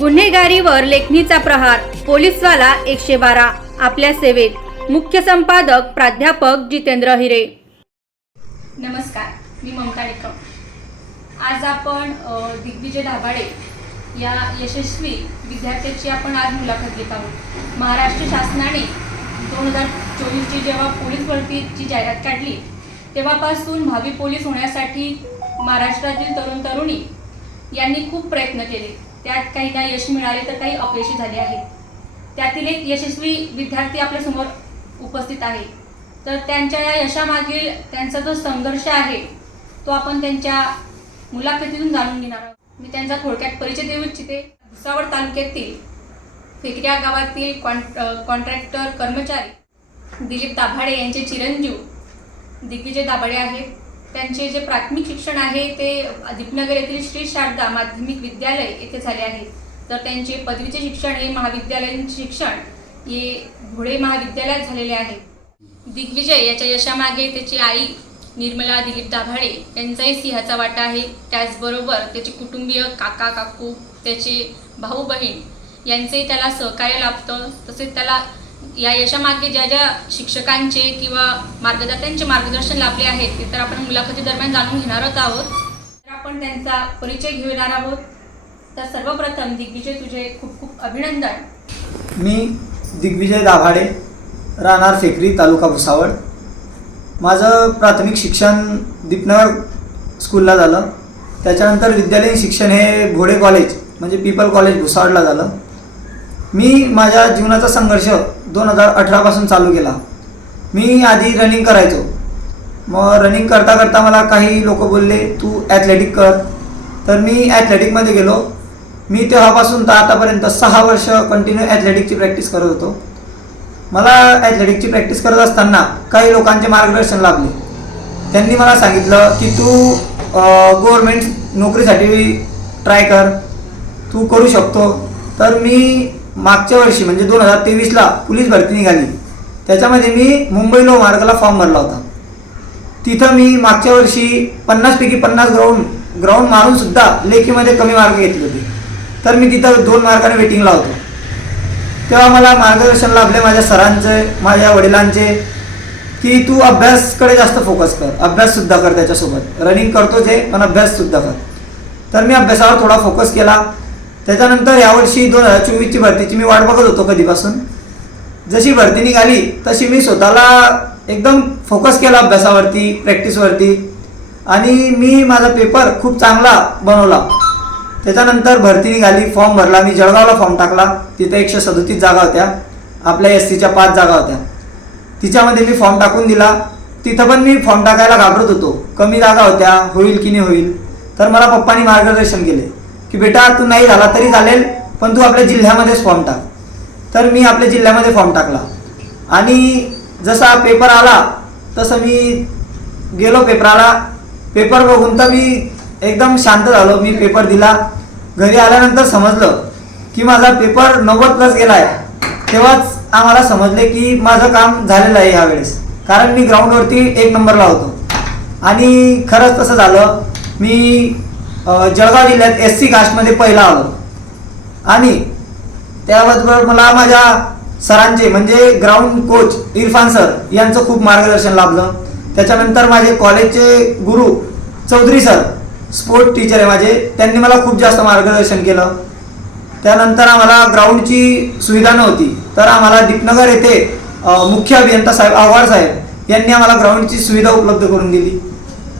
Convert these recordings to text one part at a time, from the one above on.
गुन्हेगारीवर लेखणीचा प्रहार पोलीसवाला एकशे बारा आपल्या सेवेत. मुख्य संपादक प्राध्यापक जितेंद्र हिरे. नमस्कार मी ममता निकम. आज आपण दिग्विजय दाभाडे या यशस्वी विद्यार्थ्याची आपण आज मुलाखत घेत आहोत. महाराष्ट्र शासनाने दोन हजार चोवीसची जेव्हा पोलीस भरतीची जाहिरात काढली तेव्हापासून भावी पोलीस होण्यासाठी महाराष्ट्रातील तरुण तरुणी यांनी खूप प्रयत्न केले. त्यात काही ना यश मिळाले तर काही अपयशी झाले आहेत. त्यातील एक यशस्वी विद्यार्थी आपल्यासमोर उपस्थित आहे. तर त्यांच्या या यशामागील त्यांचा जो संघर्ष आहे तो आपण त्यांच्या मुलाखतीतून जाणून घेणार आहोत. मी त्यांचा थोडक्यात परिचय देऊ इच्छिते. भुसावळ तालुक्यातील फेकऱ्या गावातील कॉन्ट कॉन्ट्रॅक्टर कर्मचारी दिलीप दाभाडे यांचे चिरंजीव दिग्विजय दाभाडे आहेत. त्यांचे जे प्राथमिक शिक्षण आहे ते दीपनगर येथील श्री शारदा माध्यमिक विद्यालय येथे झाले आहे. तर त्यांचे पदवीचे शिक्षण हे महाविद्यालयीन शिक्षण हे घोडे महाविद्यालयात झालेले आहे. दिग्विजय याच्या यशामागे त्याची आई निर्मला दिलीप दाभाडे यांचाही सिंहाचा वाटा आहे. त्याचबरोबर त्याचे कुटुंबीय काका काकू त्याचे भाऊ बहीण यांचेही त्याला सहकार्य लाभतं. तसेच त्याला या यशामागे ज्या ज्या शिक्षकांचे किंवा मार्गदर्त्यांचे मार्गदर्शन लाभले आहेत ते तर आपण मुलाखती दरम्यान जाणून घेणारच आहोत. तर आपण त्यांचा परिचय घेणार आहोत. तर सर्वप्रथम दिग्विजय तुझे खूप खूप अभिनंदन. मी दिग्विजय दाभाडे राहणार फेकरी तालुका भुसावळ. माझं प्राथमिक शिक्षण दीपनगर स्कूलला झालं. त्याच्यानंतर विद्यालयीन शिक्षण हे घोडे कॉलेज म्हणजे पीपल कॉलेज भुसावळला झालं. मी माझ्या जीवनाचा संघर्ष दोन हजार अठरापासून चालू केला. मी आधी रनिंग करायचो. मग रनिंग करता करता मला काही लोक बोलले तू ॲथलेटिक कर. तर मी ॲथलेटिकमध्ये गेलो. मी तेव्हापासून तर आतापर्यंत सहा वर्ष कंटिन्यू ॲथलेटिकची प्रॅक्टिस करत होतो. मला ॲथलेटिकची प्रॅक्टिस करत असताना काही लोकांचे मार्गदर्शन लाभले. त्यांनी मला सांगितलं की तू गव्हर्मेंट नोकरीसाठी ट्राय कर. तू करू शकतो. तर मी मागच्या वर्षी म्हणजे दोन हजार तेवीसला पोलीस भरती निघाली. त्याच्यामध्ये मी मुंबई लो मार्गाला फॉर्म भरला होता. तिथं मी मागच्या वर्षी पन्नासपैकी पन्नास ग्राउंड ग्राउंड मारूनसुद्धा लेखीमध्ये कमी मार्क घेतले होते. तर मी तिथं दोन मार्काने वेटिंगला होतो. तेव्हा मला मार्गदर्शन लाभले माझ्या सरांचे माझ्या वडिलांचे की तू अभ्यासकडे जास्त फोकस कर. अभ्याससुद्धा कर त्याच्यासोबत. रनिंग करतो जे पण अभ्याससुद्धा कर. तर मी अभ्यासावर थोडा फोकस केला. त्याच्यानंतर यावर्षी दोन हजार चोवीसची भरतीची मी वाट बघत होतो कधीपासून. जशी भरती निघाली तशी मी स्वतःला एकदम फोकस केला अभ्यासावरती प्रॅक्टिसवरती आणि मी माझा पेपर खूप चांगला बनवला. त्याच्यानंतर भरती निघाली फॉर्म भरला मी जळगावला फॉर्म टाकला. तिथे एकशे सदोतीस जागा होत्या. आपल्या एस सीच्या पाच जागा होत्या. तिच्यामध्ये मी फॉर्म टाकून दिला. तिथं पण मी फॉर्म टाकायला घाबरत होतो. कमी जागा होत्या होईल की नाही होईल. तर मला पप्पानी मार्गदर्शन केले. की बेटा तू नाही झाला तरी चालेल पण तू आपल्या जिल्ह्यामध्येच फॉर्म टाक. तर मी आपल्या जिल्ह्यामध्ये फॉर्म टाकला. आणि जसा पेपर आला तसं मी गेलो पेपराला. पेपर बघून तर मी एकदम शांत झालो. मी पेपर दिला. घरी आल्यानंतर समजलं की माझा पेपर नव्वद प्लस गेला आहे तेव्हाच आम्हाला समजले की माझं काम झालेलं आहे यावेळेस. कारण मी ग्राउंडवरती एक नंबरला होतो. आणि खरंच तसं झालं. मी जळगाव जिल्ह्यात एस सी कास्टमध्ये पहिला आलो. आणि त्याबरोबर मला माझ्या सरांचे म्हणजे ग्राउंड कोच इरफान सर यांचं खूप मार्गदर्शन लाभलं. त्याच्यानंतर माझे कॉलेजचे गुरु चौधरी सर स्पोर्ट टीचर आहे माझे त्यांनी मला खूप जास्त मार्गदर्शन केलं. त्यानंतर आम्हाला ग्राउंडची सुविधा नव्हती. तर आम्हाला दीपनगर येथे मुख्य अभियंता साहेब आव्हाड साहेब यांनी आम्हाला ग्राउंडची सुविधा उपलब्ध करून दिली.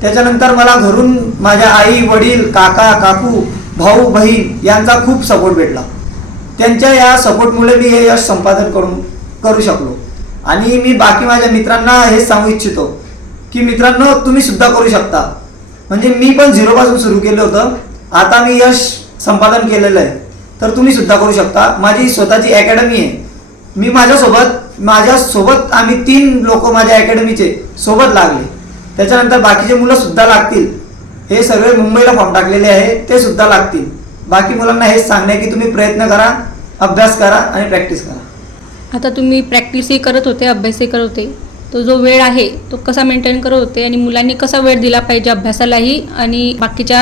त्याच्यानंतर मला घरून माझ्या आई वडील काका काकू भाऊ बहीण यांचा खूप सपोर्ट भेटला. त्यांच्या या सपोर्टमुळे मी हे यश संपादन करून करू शकलो. आणि मी बाकी माझ्या मित्रांना हेच सांगू इच्छितो की मित्रांनो तुम्ही सुद्धा करू शकता. म्हणजे मी पण झिरोपासून सुरू केलं होतं. आता मी यश संपादन केलेलं आहे. तर तुम्ही सुद्धा करू शकता. माझी स्वतःची अकॅडमी आहे. मी माझ्यासोबत माझ्यासोबत आम्ही तीन लोक माझ्या अकॅडमीचे सोबत लागले. त्याच्यानंतर बाकीचे मुलं सुद्धा लागतील. हे सर्व मुंबईला फॉर्म टाकलेले आहे ते सुद्धा लागतील. बाकी मुलांना हेच सांगणे की तुम्ही प्रयत्न करा अभ्यास करा आणि प्रॅक्टिस करा. आता तुम्ही प्रॅक्टिसही करत होते अभ्यासही करत होते. तो जो वेळ आहे तो कसा मेंटेन करत होते आणि मुलांनी कसा वेळ दिला पाहिजे अभ्यासालाही आणि बाकीच्या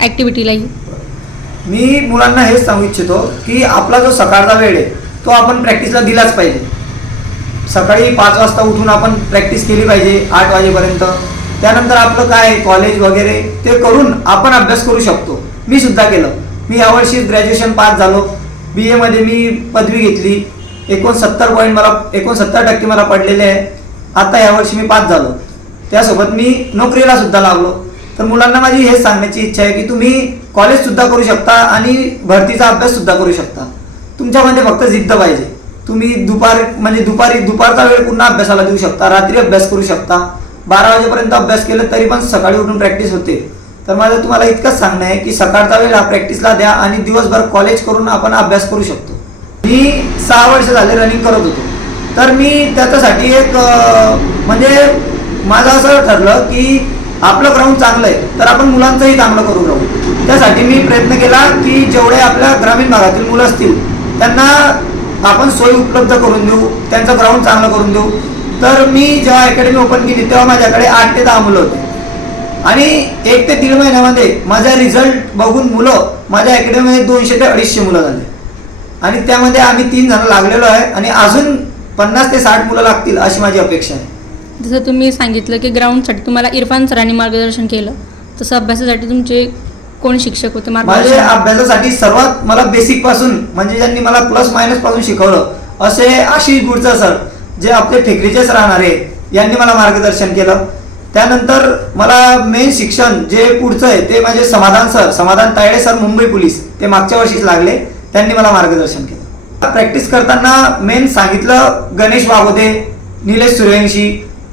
ॲक्टिव्हिटीलाही मी मुलांना हेच सांगू इच्छितो की आपला जो सकाळचा वेळ आहे तो आपण प्रॅक्टिसला दिलाच पाहिजे. सकाळी पाच वाजता उठून आपण प्रॅक्टिस केली पाहिजे आठ वाजेपर्यंत. त्यानंतर आपलं काय कॉलेज वगैरे ते करून आपण अभ्यास करू शकतो. मी सुद्धा केलं. मी यावर्षी ग्रॅज्युएशन पास झालो. बी एमध्ये मी पदवी घेतली. एकोणसत्तर पॉईंट मला एकोणसत्तर टक्के मला पडलेले आहे. आता यावर्षी मी पास झालो. त्यासोबत मी नोकरीला सुद्धा लागलो. तर मुलांना माझी हेच सांगण्याची इच्छा आहे की तुम्ही कॉलेजसुद्धा करू शकता आणि भरतीचा अभ्यास सुद्धा करू शकता. तुमच्यामध्ये फक्त जिद्द पाहिजे. तुम्ही दुपार म्हणजे दुपारी दुपारचा वेळ पुन्हा अभ्यासाला देऊ शकता. रात्री अभ्यास करू शकता. बारा वाजेपर्यंत अभ्यास केलं तरी पण सकाळी उठून प्रॅक्टिस होते. तर माझं तुम्हाला इतकंच सांगणं आहे की सकाळचा वेळ हा प्रॅक्टिसला द्या आणि दिवसभर कॉलेज करून आपण अभ्यास करू शकतो. मी सहा वर्ष झाले रनिंग करत होतो. तर मी त्याच्यासाठी एक म्हणजे माझं असं ठरलं की आपलं ग्राउंड चांगलं आहे तर आपण मुलांचंही चांगलं करू राहू. त्यासाठी मी प्रयत्न केला की जेवढे आपल्या ग्रामीण भागातील मुलं असतील त्यांना आपण सोय उपलब्ध करून देऊ त्यांचं ग्राउंड चांगलं करून देऊ. तर मी जेव्हा अकॅडमी ओपन केली तेव्हा माझ्याकडे आठ ते दहा मुलं होते. आणि एक ते दीड महिन्यामध्ये माझा रिझल्ट बघून मुलं माझ्या अकॅडमीमध्ये दोनशे ते अडीचशे मुलं झाले. आणि त्यामध्ये आम्ही तीन जण लागलेलो आहे आणि अजून पन्नास ते साठ मुलं लागतील अशी माझी अपेक्षा आहे. जसं तुम्ही सांगितलं की ग्राउंडसाठी तुम्हाला इरफान सरांनी मार्गदर्शन केलं तसं अभ्यासासाठी तुमचे कोण शिक्षक होते? माझ्या अभ्यासासाठी सर्वात मला बेसिकपासून म्हणजे ज्यांनी मला प्लस मायनसपासून शिकवलं असे आशिष गुडचा सर जे आपले ठेकरीचेच राहणारे यांनी मला मार्गदर्शन केलं. त्यानंतर मला मेन शिक्षण जे पुढचं आहे ते माझे समाधान सर समाधान तायडे सर मुंबई पोलीस ते मागच्या वर्षीच लागले. त्यांनी मला मार्गदर्शन केलं. प्रॅक्टिस करताना मेन सांगितलं गणेश वागोदे निलेश सूर्यवंशी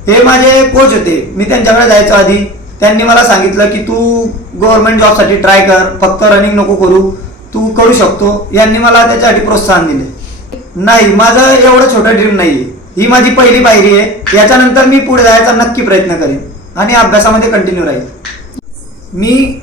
हे माझे कोच होते. मी त्यांच्याकडे जायचो आधी. त्यांनी मला सांगितलं की तू गव्हर्नमेंट जॉबसाठी ट्राय कर फक्त रनिंग नको करू. तू करू शकतो. यांनी मला त्याच्यासाठी प्रोत्साहन दिले. नाही माझं एवढं छोटं ड्रीम नाही ही माझी पहिली पायरी आहे. याच्यानंतर मी पुढे जायचा नक्की प्रयत्न करेन. आणि अभ्यासामध्ये कंटिन्यू राहील. मी